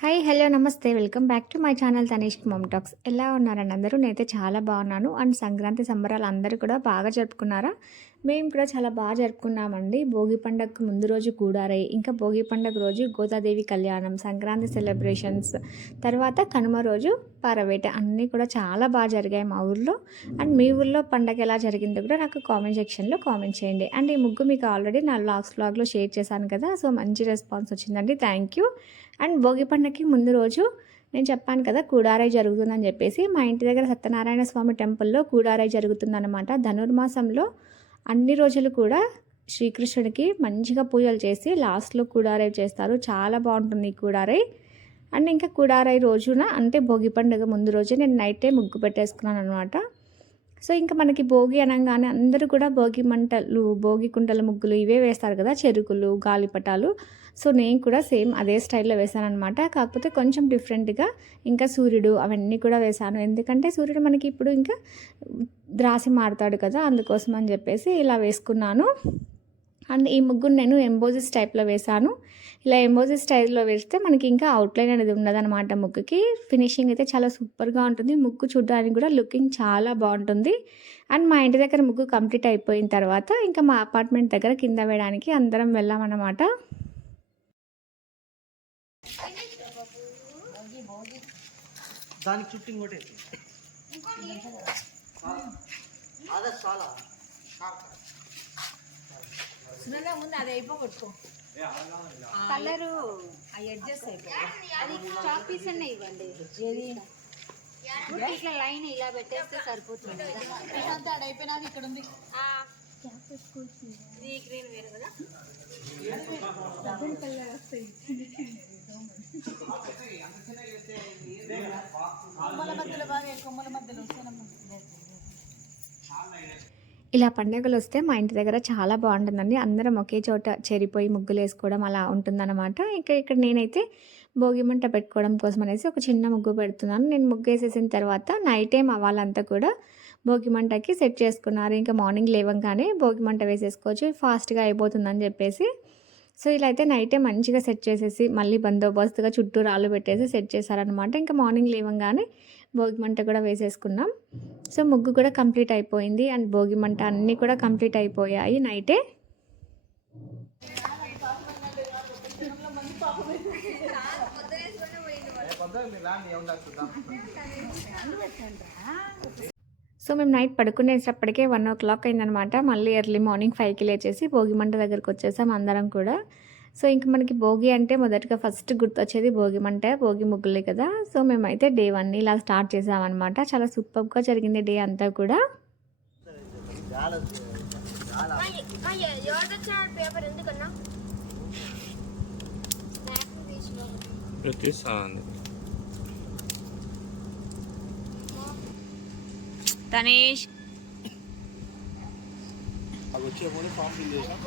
Hi hello నమస్తే. Welcome back to my channel Tanish mum talks ఎలా ఉన్నారని అందరూ? నేనైతే చాలా బాగున్నాను. అండ్ సంక్రాంతి సంబరాలు అందరూ కూడా బాగా జరుపుకున్నారా? మేము కూడా చాలా బాగా జరుపుకున్నామండి. భోగి పండగకు ముందు రోజు కూడారై ఇంకా భోగి పండగ రోజు గోదాదేవి కళ్యాణం సంక్రాంతి సెలబ్రేషన్స్ తర్వాత కనుమ రోజు పారవేట అన్నీ కూడా చాలా బాగా జరిగాయి మా ఊర్లో. అండ్ మీ ఊర్లో పండగ ఎలా జరిగిందో కూడా నాకు కామెంట్ సెక్షన్లో కామెంట్ చేయండి. అండ్ ఈ ముగ్గు మీకు ఆల్రెడీ నా లాగ్స్ బ్లాగ్లో షేర్ చేశాను కదా సో మంచి రెస్పాన్స్ వచ్చిందండి. Thank you. అండ్ భోగి పండగకి ముందు రోజు నేను చెప్పాను కదా కూడారాయి జరుగుతుందని చెప్పేసి మా ఇంటి దగ్గర సత్యనారాయణ స్వామి టెంపుల్లో కూడారాయి జరుగుతుందన్నమాట. ధనుర్మాసంలో అన్ని రోజులు కూడా శ్రీకృష్ణుడికి మంచిగా పూజలు చేసి లాస్ట్లో కూడారై చేస్తారు. చాలా బాగుంటుంది ఈ కూడారై. అండ్ ఇంకా కూడారై రోజున అంటే భోగి పండుగ ముందు రోజే నేను నైటే ముగ్గు పెట్టేసుకున్నాను అనమాట సో ఇంకా మనకి భోగి అనగానే అందరూ కూడా భోగి మంటలు భోగి కుంటల ముగ్గులు ఇవే వేస్తారు కదా చెరుకులు గాలిపటాలు. సో నేను కూడా సేమ్ అదే స్టైల్లో వేసాను అనమాట కాకపోతే కొంచెం డిఫరెంట్గా ఇంకా సూర్యుడు అవన్నీ కూడా వేశాను ఎందుకంటే సూర్యుడు మనకి ఇప్పుడు ఇంకా ద్రాసి మారుతాడు కదా అందుకోసం అని చెప్పేసి ఇలా వేసుకున్నాను. అండ్ ఈ ముగ్గురు నేను ఎంబోజిస్ టైప్లో వేశాను. ఇలా ఎంబోజిస్ స్టైల్లో వేస్తే మనకి ఇంకా అవుట్లైన్ అనేది ఉండదన్నమాట ముగ్గుకి. ఫినిషింగ్ అయితే చాలా సూపర్గా ఉంటుంది. ముగ్గు చూడడానికి కూడా లుకింగ్ చాలా బాగుంటుంది. అండ్ మా ఇంటి దగ్గర ముగ్గు కంప్లీట్ అయిపోయిన తర్వాత ఇంకా మా అపార్ట్మెంట్ దగ్గర కింద వేయడానికి అందరం వెళ్ళామన్నమాట. దానికి చుట్టూ ఇంకోటి అదే చాలా. సునంద ముందు అది అయిపోగొట్టుకో. కలరు అడ్జస్ట్ అయిపోయి అది చాక్ పీస్ అన్న ఇవ్వండి. ఏది? ఇట్లా లైన్ ఇలా పెట్టేస్తే సరిపోతుంది ఆడ అయిపోయినాక ఇక్కడ ఉంది. ఇది గ్రీన్ వేరు కదా? కొమ్మల మధ్యలో బాగా కొమ్మల మధ్యలో వస్తానమ్మా ఇలా పండుగలు వస్తే మా ఇంటి దగ్గర చాలా బాగుంటుందండి. అందరం ఒకే చోట చేరిపోయి ముగ్గులు వేసుకోవడం అలా ఉంటుందన్నమాట. ఇంకా ఇక్కడ నేనైతే భోగి మంట పెట్టుకోవడం కోసం అనేసి ఒక చిన్న ముగ్గు పెడుతున్నాను. నేను ముగ్గు వేసేసిన తర్వాత నైట్ టైం వాళ్ళంతా కూడా భోగి మంటకి సెట్ చేసుకున్నారు. ఇంకా మార్నింగ్ లేవంగానే భోగి మంట వేసేసుకోవచ్చు. ఫాస్ట్గా అయిపోతుందని చెప్పేసి. సో ఇలా అయితే నైటే మంచిగా సెట్ చేసేసి మళ్ళీ బందోబస్తుగా చుట్టూ రాళ్ళు పెట్టేసి సెట్ చేశారనమాట ఇంకా మార్నింగ్ లేవంగానే భోగి మంట కూడా వేసేసుకున్నాం. సో ముగ్గు కూడా కంప్లీట్ అయిపోయింది. అండ్ భోగి మంట అన్నీ కూడా కంప్లీట్ అయిపోయాయి నైటే. సో మేము నైట్ పడుకునేటప్పటికే వన్ ఓ క్లాక్ అయిందనమాట. మళ్ళీ ఎర్లీ మార్నింగ్ ఫైవ్కి లేచేసి భోగి మంట దగ్గరికి వచ్చేసాం అందరం కూడా. సో ఇంక మనకి భోగి అంటే మొదటగా ఫస్ట్ గుర్తొచ్చేది భోగి మంట భోగి ముగ్గులే కదా. సో మేమైతే డే వన్ ఇలా స్టార్ట్ చేసామన్నమాట. చాలా సూపర్గా జరిగింది డే అంతా కూడా. తనీష్. అవి వచ్చే ముందు ఫామ్ ఫిల్ చేసాం?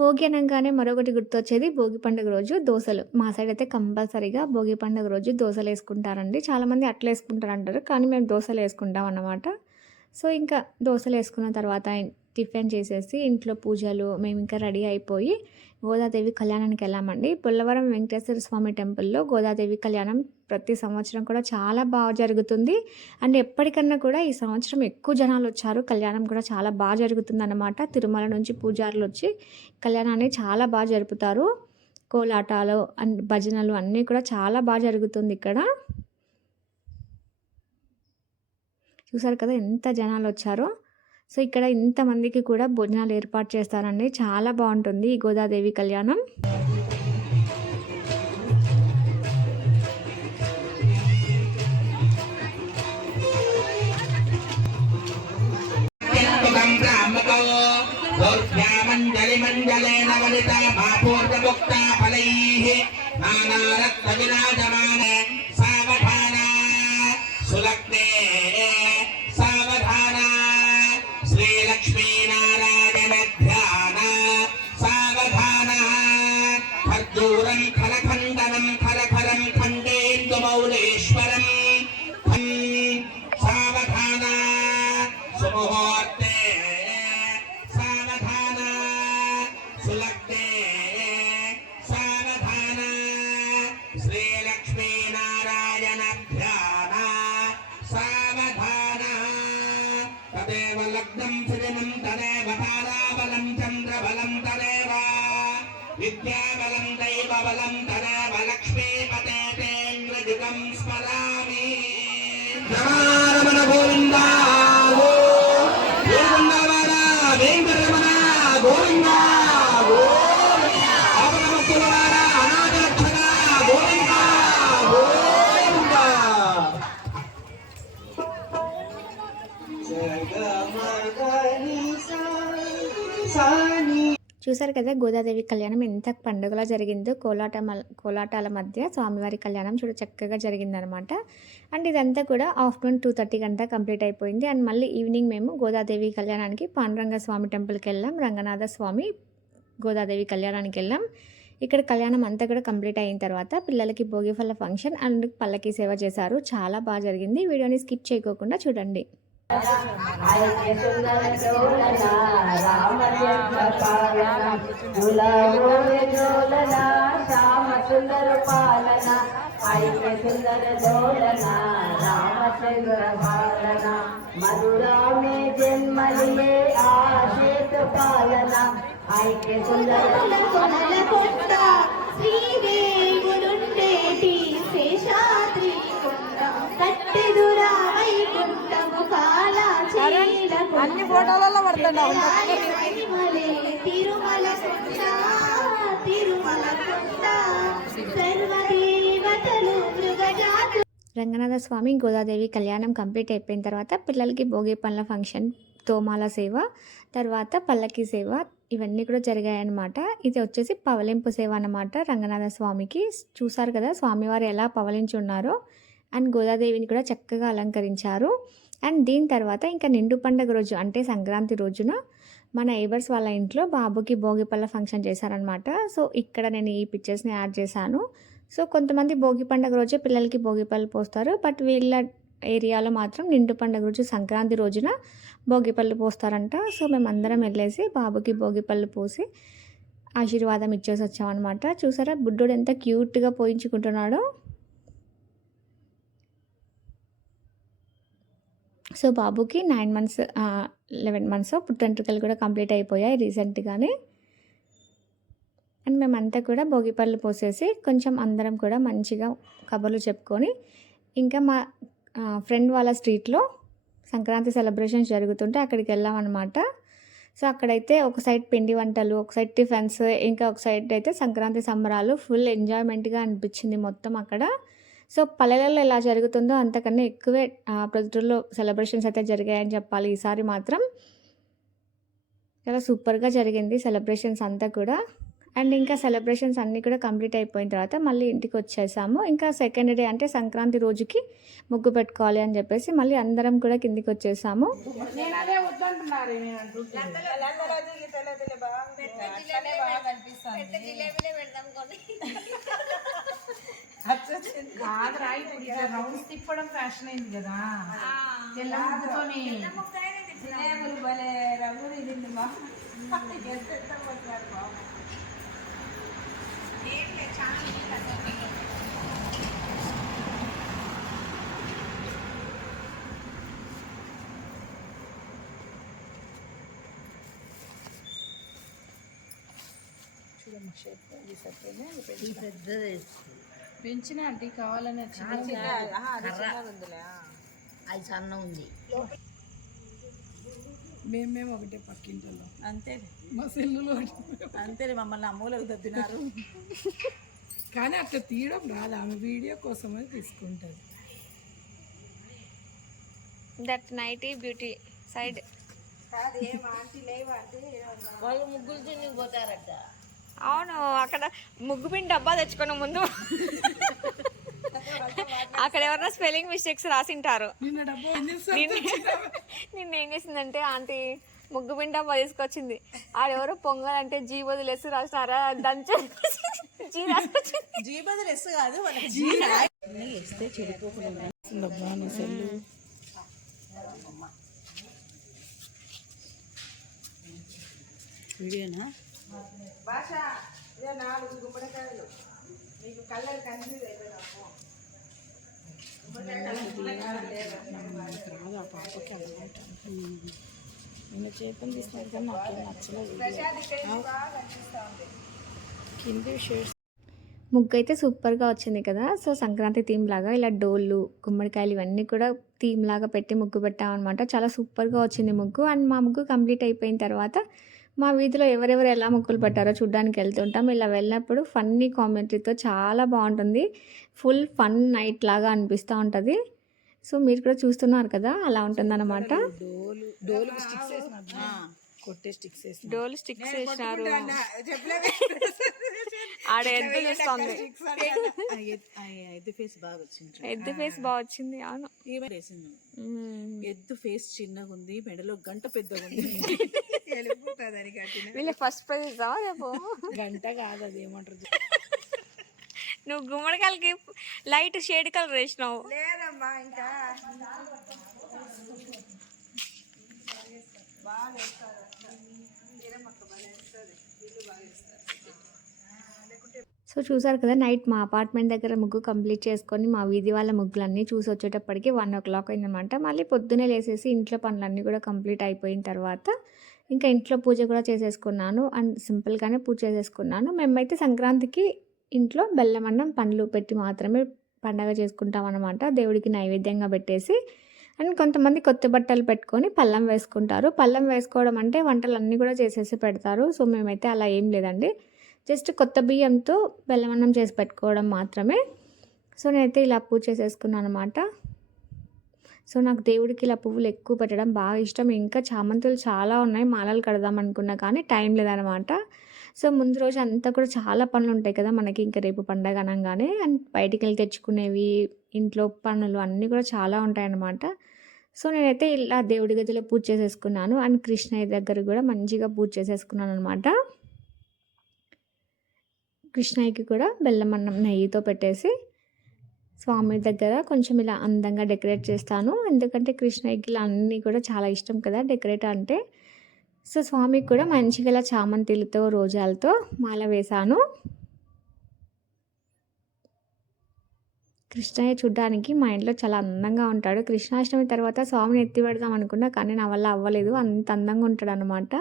భోగి అనగానే మరొకటి గుర్తొచ్చేది భోగి పండుగ రోజు దోశలు. మా సైడ్ అయితే కంపల్సరీగా భోగి పండుగ రోజు దోశలు వేసుకుంటారండి. చాలామంది అట్లా వేసుకుంటారు అంటారు కానీ మేము దోశలు వేసుకుంటాం అన్నమాట. సో ఇంకా దోశలు వేసుకున్న తర్వాత టిఫిన్ చేసేసి ఇంట్లో పూజలు మేము ఇంకా రెడీ అయిపోయి గోదాదేవి కళ్యాణానికి వెళ్ళామండి. పొల్లవరం వెంకటేశ్వర స్వామి టెంపుల్లో గోదాదేవి కళ్యాణం ప్రతి సంవత్సరం కూడా చాలా బాగా జరుగుతుంది. అండ్ ఎప్పటికన్నా కూడా ఈ సంవత్సరం ఎక్కువ జనాలు వచ్చారు. కళ్యాణం కూడా చాలా బాగా జరుగుతుంది అనమాట తిరుమల నుంచి పూజారులు వచ్చి కళ్యాణాన్ని చాలా బాగా జరుపుతారు. కోలాటాలు అండ్ భజనలు అన్నీ కూడా చాలా బాగా జరుగుతుంది ఇక్కడ. చూసారు కదా ఎంత జనాలు వచ్చారో. సో ఇక్కడ ఇంతమందికి కూడా భోజనాలు ఏర్పాటు చేస్తారండి. చాలా బాగుంటుంది ఈ గోదాదేవి కళ్యాణం. మాపూర్ణ ముక్త ఫలై నానారత్న విరాజమా చూసారు కదా గోదాదేవి కళ్యాణం ఎంత పండుగలా జరిగిందో కోలాట కోలాటాల మధ్య స్వామివారి కళ్యాణం చూడ చక్కగా జరిగిందనమాట. అండ్ ఇదంతా కూడా ఆఫ్టర్నూన్ టూ థర్టీ గంట కంప్లీట్ అయిపోయింది. అండ్ మళ్ళీ ఈవినింగ్ మేము గోదాదేవి కళ్యాణానికి పాండురంగ స్వామి టెంపుల్కి వెళ్ళాం. రంగనాథ స్వామి గోదాదేవి కళ్యాణానికి వెళ్ళాం. ఇక్కడ కళ్యాణం అంతా కూడా కంప్లీట్ అయిన తర్వాత పిల్లలకి భోగిఫల ఫంక్షన్ అండ్ పల్లకి సేవ చేశారు. చాలా బాగా జరిగింది. వీడియోని స్కిప్ చేయకోకుండా చూడండి. శ్యామ సుందర పాలన ఐక్య సుందర దోళన రామచంద్ర పాలన మధురామే జన్మలియే ఆశేత పాలన ఐక్య సుందర కొనల కొండ శ్రీదేవులుండేటి శేషాద్రి అన్ని ఫోటోలలో తిరుమల తిరుమల సర్వదేవతలు రంగనాథ స్వామి గోదాదేవి కళ్యాణం కంప్లీట్ అయిపోయిన తర్వాత పిల్లలకి భోగి పండ్ల ఫంక్షన్ తోమాల సేవ తర్వాత పల్లకి సేవ ఇవన్నీ కూడా జరిగాయన్నమాట. ఇది వచ్చేసి పవలింపు సేవ అన్నమాట రంగనాథ స్వామికి. చూసారు కదా స్వామివారు ఎలా పవలించి ఉన్నారో? అండ్ గోదాదేవిని కూడా చక్కగా అలంకరించారు. అండ్ దీని తర్వాత ఇంకా నిండు పండగ రోజు అంటే సంక్రాంతి రోజున మన ఏబర్స్ వాళ్ళ ఇంట్లో బాబుకి భోగిపల్ల ఫంక్షన్ చేశారనమాట సో ఇక్కడ నేను ఈ పిక్చర్స్ని యాడ్ చేశాను. సో కొంతమంది భోగి పండుగ రోజే పిల్లలకి భోగిపల్లి పోస్తారు. బట్ వీళ్ళ ఏరియాలో మాత్రం నిండు పండుగ రోజు సంక్రాంతి రోజున భోగిపల్లి పోస్తారంట. సో మేమందరం వెళ్ళేసి బాబుకి భోగిపళ్ళు పోసి ఆశీర్వాదం ఇచ్చేసి వచ్చామన్నమాట. చూసారా? బుడ్డోడు ఎంత క్యూట్గా పోయించుకుంటున్నాడో. సో బాబుకి నైన్ మంత్స్ లెవెన్ మంత్స్ పుట్టెంట్రుకలు కూడా కంప్లీట్ అయిపోయాయి రీసెంట్గానే. అండ్ మేమంతా కూడా భోగి పళ్ళు పోసేసి కొంచెం అందరం కూడా మంచిగా కబుర్లు చెప్పుకొని ఇంకా మా ఫ్రెండ్ వాళ్ళ స్ట్రీట్లో సంక్రాంతి సెలబ్రేషన్స్ జరుగుతుంటే అక్కడికి వెళ్ళామన్నమాట సో అక్కడైతే ఒక సైడ్ పిండి వంటలు ఒక సైడ్ టిఫిన్స్ ఇంకా ఒక సైడ్ అయితే సంక్రాంతి సంబరాలు ఫుల్ ఎంజాయ్మెంట్గా అనిపించింది మొత్తం అక్కడ. సో పల్లెలలో ఎలా జరుగుతుందో అంతకన్నా ఎక్కువే ప్రొద్దుటూరులో సెలబ్రేషన్స్ అయితే జరిగాయని చెప్పాలి. ఈసారి మాత్రం చాలా సూపర్గా జరిగింది సెలబ్రేషన్స్ అంతా కూడా. అండ్ ఇంకా సెలబ్రేషన్స్ అన్నీ కూడా కంప్లీట్ అయిపోయిన తర్వాత మళ్ళీ ఇంటికి వచ్చేసాము. ఇంకా సెకండ్ డే అంటే సంక్రాంతి రోజుకి ముగ్గు పెట్టుకోవాలి అని చెప్పేసి మళ్ళీ అందరం కూడా కిందికి వచ్చేసాము. కాదురా ఇప్పుడు ఇట్లా రౌండ్స్ తిప్పడం ఫ్యాషన్ అయింది కదా. తెల్ల ముగ్గుతోని భలే రంగులు ఇది మా. పెంచిన అంటే కావాలని అది సన్న ఉంది. మేమేం ఒకటే పక్కింట్లో అంతే. మా సెల్లులో అంతే మమ్మల్ని అమ్మోలకు తద్దినారు కానీ అట్లా తీయడం రాదు ఆమె వీడియో కోసమే తీసుకుంటుంది. That nighty beauty side. వాళ్ళు ముగ్గులు తిని పోతారట అవును అక్కడ ముగ్గు పిండి డబ్బా తెచ్చుకున్న ముందు అక్కడ ఎవరైనా స్పెల్లింగ్ మిస్టేక్స్ రాసింటారు. నిన్న ఏం చేసిందంటే ఆంటీ ముగ్గు పిండి డబ్బా తీసుకొచ్చింది. ఆడెవరో పొంగల్ అంటే జీ రాసినారా? దంచు బదులు ఎస్ కాదు వాళ్ళకి జీ వేస్తే చెడిపోకుండా సెల్లు. వీడియోనా? భాష ఇదే నాలుగు గుమ్మడికాయలు. నీకు కలర్ కన్ఫ్యూజ్ అయిపోయినాము చేపలు తీసినారు కానీ నాకేం నచ్చలేదు. కింది షేడ్స్ ముగ్గు అయితే సూపర్గా వచ్చింది కదా. సో సంక్రాంతి థీమ్ లాగా ఇలా డోళ్ళు గుమ్మడికాయలు ఇవన్నీ కూడా థీమ్ లాగా పెట్టి ముగ్గు పెట్టామన్నమాట. చాలా సూపర్గా వచ్చింది ముగ్గు. అండ్ మా ముగ్గు కంప్లీట్ అయిపోయిన తర్వాత మా వీధిలో ఎవరెవరు ఎలా ముగ్గులు పెట్టారో చూడడానికి వెళ్తుంటాం. ఇలా వెళ్ళినప్పుడు ఫన్నీ కామెంటరీతో చాలా బాగుంటుంది. ఫుల్ ఫన్ నైట్ లాగా అనిపిస్తూ ఉంటుంది. సో మీరు కూడా చూస్తున్నారు కదా అలా ఉంటుందన్నమాట. డోలు డోలు స్టిక్స్ వేసిన కొట్టే స్టిక్స్ వేసిన. డోల్ స్టిక్స్ వేసినారు ఆడ ఎద్దు చూస్తుంది? ఎద్దు ఫేస్ బాగా వచ్చింది ఎద్దు ఫేస్ బాగా వచ్చింది అవును. వేసింది. ఎద్దు ఫేస్ చిన్నగా ఉంది మెడలో గంట పెద్దగా ఉంది. వీళ్ళకి ఫస్ట్ ప్రైజ్ ఇస్తావా రేపు? గంట కాదు అది ఏమంటారు నువ్వు గుమ్మడికాయలకి లైట్ షేడ్ కలర్ వేసినావు. లేదమ్మా ఇంకా. సో చూసారు కదా నైట్ మా అపార్ట్మెంట్ దగ్గర ముగ్గు కంప్లీట్ చేసుకొని మా వీధి వాళ్ళ ముగ్గులన్నీ చూసి వచ్చేటప్పటికి వన్ ఓ క్లాక్ అయిందనమాట మళ్ళీ పొద్దున్నే లేసేసి ఇంట్లో పనులన్నీ కూడా కంప్లీట్ అయిపోయిన తర్వాత ఇంకా ఇంట్లో పూజ కూడా చేసేసుకున్నాను. అండ్ సింపుల్గానే పూజ చేసేసుకున్నాను. మేమైతే సంక్రాంతికి ఇంట్లో బెల్లం అన్నం పండ్లు పెట్టి మాత్రమే పండగ చేసుకుంటాం అనమాట దేవుడికి నైవేద్యంగా పెట్టేసి అండ్ కొంతమంది కొత్త బట్టలు పెట్టుకొని పళ్ళం వేసుకుంటారు. పళ్ళం వేసుకోవడం అంటే వంటలు అన్నీ కూడా చేసేసి పెడతారు. సో మేమైతే అలా ఏం లేదండి. జస్ట్ కొత్త బియ్యంతో బెల్లమన్నం చేసి పెట్టుకోవడం మాత్రమే. సో నేనైతే ఇలా పూజ చేసేసుకున్నాను అనమాట సో నాకు దేవుడికి ఇలా పువ్వులు ఎక్కువ పెట్టడం బాగా ఇష్టం. ఇంకా చామంతులు చాలా ఉన్నాయి. మాలలు కడదాం అనుకున్నా కానీ టైం లేదనమాట సో ముందు రోజు అంతా కూడా చాలా పనులు ఉంటాయి కదా మనకి. ఇంకా రేపు పండగ అనగానే అండ్ బయటికి వెళ్ళి తెచ్చుకునేవి ఇంట్లో పనులు అన్నీ కూడా చాలా ఉంటాయన్నమాట సో నేనైతే ఇలా దేవుడి గదిలో పూజ చేసేసుకున్నాను. అండ్ కృష్ణయ్య దగ్గర కూడా మంచిగా పూజ చేసేసుకున్నాను అనమాట కృష్ణయ్యకి కూడా బెల్లం అన్నం నెయ్యితో పెట్టేసి స్వామి దగ్గర కొంచెం ఇలా అందంగా డెకరేట్ చేస్తాను. ఎందుకంటే కృష్ణయ్యకి ఇలా అన్నీ కూడా చాలా ఇష్టం కదా డెకరేట్ అంటే. సో స్వామికి కూడా మంచిగా ఇలా చామంతిలతో రోజాలతో మాల వేశాను. కృష్ణయ్య చూడ్డానికి మా ఇంట్లో చాలా అందంగా ఉంటాడు. కృష్ణాష్టమి తర్వాత స్వామిని ఎత్తి పెడదాం అనుకున్నా కానీ నా వల్ల అవ్వలేదు. అంత అందంగా ఉంటాడు అనమాట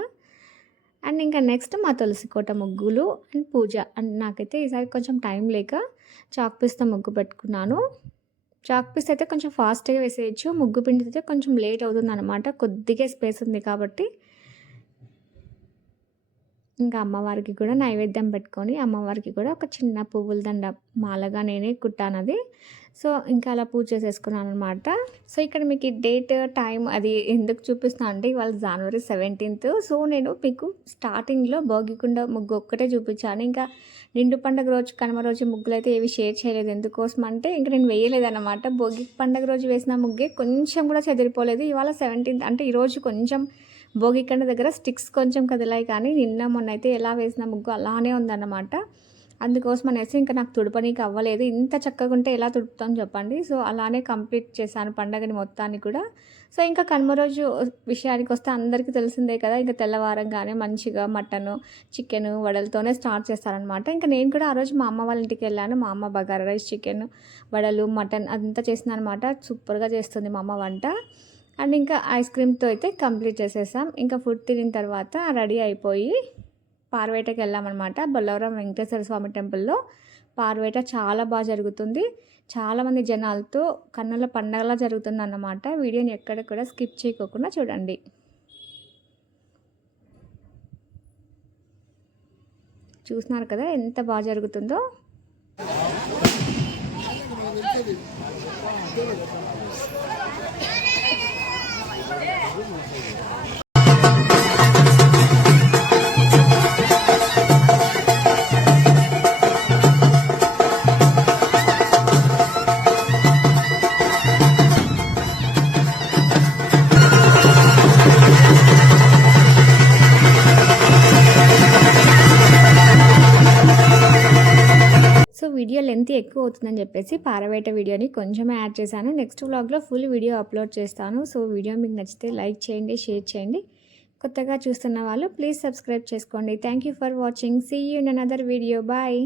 అండ్ ఇంకా నెక్స్ట్ మా తులసి కోట ముగ్గులు అండ్ పూజ. అండ్ నాకైతే ఈసారి కొంచెం టైం లేక చాక్ పీస్తో ముగ్గు పెట్టుకున్నాను. చాక్ పీస్ అయితే కొంచెం ఫాస్ట్గా వేసేయచ్చు. ముగ్గు పిండి అయితే కొంచెం లేట్ అవుతుంది అనమాట కొద్దిగా స్పేస్ ఉంది కాబట్టి. ఇంకా అమ్మవారికి కూడా నైవేద్యం పెట్టుకొని అమ్మవారికి కూడా ఒక చిన్న పువ్వుల దండ మాలగా నేనే కుట్టానది. సో ఇంకా అలా పూజ చేసేసుకున్నాను అనమాట సో ఇక్కడ మీకు ఈ డేట్ టైం అది ఎందుకు చూపిస్తున్నాను అంటే ఇవాళ జనవరి సెవెంటీన్త్ సో నేను మీకు స్టార్టింగ్లో భోగికుండ ముగ్గు ఒక్కటే చూపించాను. ఇంకా నిండు పండుగ రోజు కనుమ రోజు ముగ్గులు అయితే ఏవి షేర్ చేయలేదు. ఎందుకోసం అంటే ఇంకా నేను వేయలేదన్నమాట. భోగి పండుగ రోజు వేసిన ముగ్గే కొంచెం కూడా చెదిరిపోలేదు. ఇవాళ సెవెంటీన్త్ అంటే ఈరోజు కొంచెం భోగి కండ దగ్గర స్టిక్స్ కొంచెం కదిలాయి. కానీ నిన్న మొన్న అయితే ఎలా వేసిన ముగ్గు అలానే ఉందన్నమాట. అందుకోసం అనేసి ఇంకా నాకు తుడపనీకి అవ్వలేదు. ఇంత చక్కగా ఉంటే ఎలా తుడుపుతాం చెప్పండి. సో అలానే కంప్లీట్ చేశాను పండగని మొత్తాన్ని కూడా. సో ఇంకా కనుమ రోజు విషయానికి వస్తే అందరికీ తెలిసిందే కదా ఇంకా తెల్లవారంగానే మంచిగా మటన్ చికెన్ వడలతోనే స్టార్ట్ చేస్తారనమాట ఇంకా నేను కూడా ఆ రోజు మా అమ్మ వాళ్ళ ఇంటికి వెళ్ళాను. మా అమ్మ బగారా రైస్ చికెన్ వడలు మటన్ అదంతా చేసింది అనమాట సూపర్గా చేస్తుంది మా అమ్మ వంట. అండ్ ఇంకా ఐస్ క్రీమ్తో అయితే కంప్లీట్ చేసేసాం. ఇంకా ఫుడ్ తినిన తర్వాత రెడీ అయిపోయి పార్వేటకి వెళ్ళామన్నమాట. బొల్లవరం వెంకటేశ్వర స్వామి టెంపుల్లో పార్వేట చాలా బాగా జరుగుతుంది. చాలామంది జనాలతో కన్నుల పండగలా జరుగుతుంది అన్నమాట వీడియోని ఎక్కడ కూడా స్కిప్ చేయకోకుండా చూడండి. చూస్తున్నారు కదా ఎంత బాగా జరుగుతుందో? ఎక్కువ అవుతుందని చెప్పేసి పారవేట వీడియోని కొంచెమే యాడ్ చేశాను. నెక్స్ట్ వ్లాగ్లో ఫుల్ వీడియో అప్లోడ్ చేస్తాను. సో వీడియో మీకు నచ్చితే లైక్ చేయండి షేర్ చేయండి. కొత్తగా చూస్తున్న వాళ్ళు ప్లీజ్ సబ్స్క్రైబ్ చేసుకోండి. Thank you for watching see you in another video bye